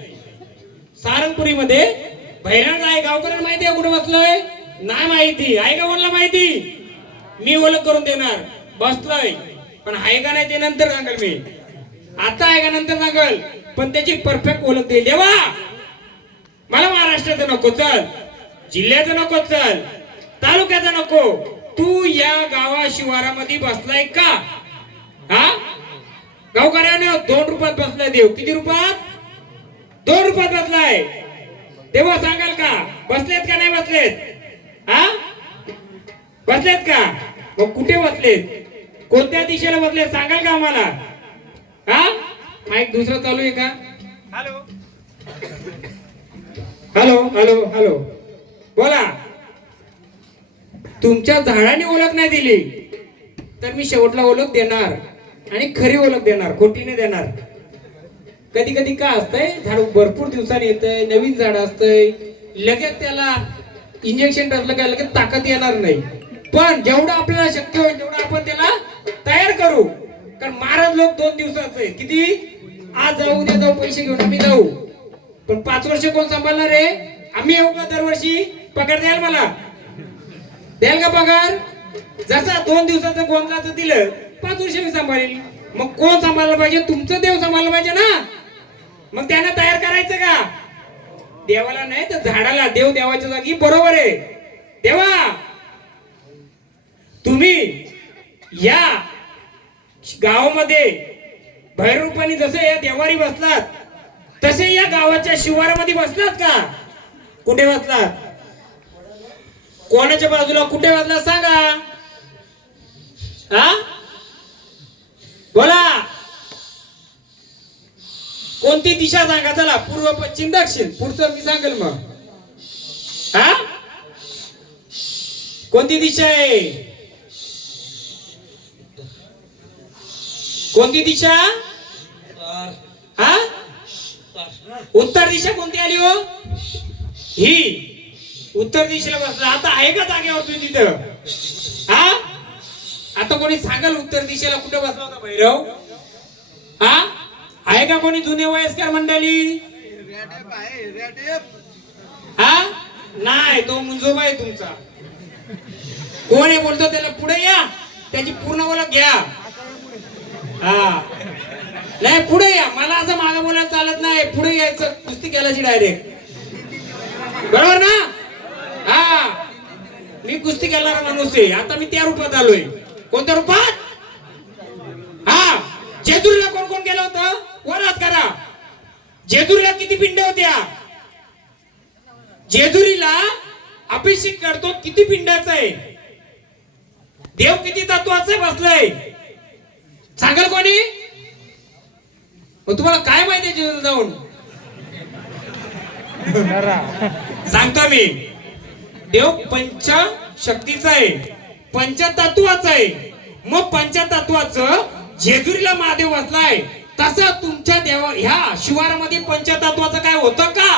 सारंगपुरीमध्ये भैरवनाथ आहे. गावकऱ्यांना माहिती आहे कुठे बसलंय? नाही माहिती. आहे का कोणाला माहिती? मी ओळख करून देणार. बसलंय, पण आहे का नाही ते नंतर सांगेल मी. आता आहे का नंतर सांगेल, पण त्याची परफेक्ट ओळख देईल. देवा, मला महाराष्ट्राचं नको, चल जिल्ह्याचं नको, चल तालुक्याचं नको, तू या गावा शिवारामध्ये बसलाय का? हा, गावकऱ्याने 2 रुपयात बसलाय देव. किती रुपयात? 2 रुपयात बसलाय. तेव्हा सांगाल का बसलेत का नाही बसलेत? हा, बसलेत का? मग कुठे बसलेत, कोणत्या दिशेला बसलेत सांगाल का आम्हाला? हा, माईक दुसरं चालू आहे का? Hello hello hello hello. बोला, तुमच्या झाडाने ओळख नाही दिली तर मी शेवटला ओळख देणार, आणि खरी ओळख देणार, खोटी नाही देणार. कधी कधी काय असतंय, झाड भरपूर दिवसांनी येतंय, नवीन झाड असतंय, लगेच त्याला इंजेक्शन टाकलं काय लगेच ताकद येणार नाही. पण जेवढं आपल्याला शक्य होईल तेवढं आपण त्याला तयार करू. कारण महाराज लोक 2 दिवसाचे, किती, आज जाऊ उद्या जाऊ, पैसे घेऊन आम्ही जाऊ, पण 5 वर्ष कोण सांभाळणार आहे? आम्ही येऊ का दरवर्षी? पगार द्याल मला? द्याल का पगार? जसा 2 दिवसाचं गोंधळाचं दिलं, 5 वर्ष मी सांभाळेल. मग कोण सांभाळलं पाहिजे? तुमचं देव सांभाळलं पाहिजे ना. मग त्यांना तयार करायचं का? देवाला नाही तर झाडाला. देव देवाच्या जागी, बरोबर आहे. देवा, तुम्ही या गावामध्ये भैररूपाने जसे या देवारी बसलात, तसे या गावाच्या शिवारामध्ये बसलात का? कुठे बसलात? कोणाच्या बाजूला कुठे बसलात सांगा. हा, बोला, कोणती दिशा सांगा. चला, पूर्व, पश्चिम, दक्षिण. पुढचं मी सांगेल मग. हा, कोणती दिशा आहे? कोणती दिशा? हा, उत्तर दिशा कोणती आली हो? ही उत्तर दिशेला बसला. आता आहे का जागेवर तुम्ही तिथं? हा, आता कोणी सांगाल उत्तर दिशेला कुठे बसला होता भैरव? हा, आहे का कोणी जुने वयस्कर मंडळी? हा, नाही, तो मुंजोबा आहे तुमचा. कोण आहे बोलतो त्याला पुढे या, त्याची पूर्ण ओळख घ्या. हा, नाही पुढे या. मला असं मागे बोलायला चालत नाही, पुढे यायचं, कुस्ती केल्याची डायरेक्ट. बरोबर ना? हा, मी कुस्ती करणारा माणूस आहे. आता मी त्या रूपात आलोय. कोणत्या रूपात? हा, जेजुरीला कोण कोण गेलं होतं? वर हात करा. जेजुरीला किती पिंड होत्या? जेजुरीला अभिषेक करतो किती पिंडाचा आहे? देव किती तत्वाचं बसलंय? सांगाल कोणी? मग तुम्हाला काय माहिती आहे जेजुरीला जाऊन? सांगतो मी. देव पंचशक्तीचा आहे, पंचतत्वाचा आहे. मग पंचतत्वाचं जेजुरीला महादेव बसलाय, तसं तुमच्या देवा ह्या शिवारामध्ये पंचतत्वाचं काय होतं का?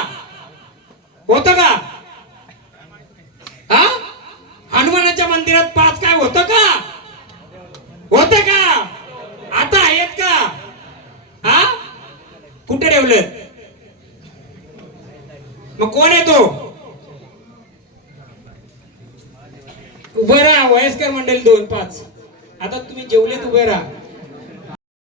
होतं का? हा, हनुमानाच्या मंदिरात 5 काय होतं का? होतं का? आता आहेत का? हा, कुठे ठेवलेत? मग कोण आहे तो? उभं राहा. वयस्कर मंडळी 2-5. आता तुम्ही जेवलेत, उभे राहा.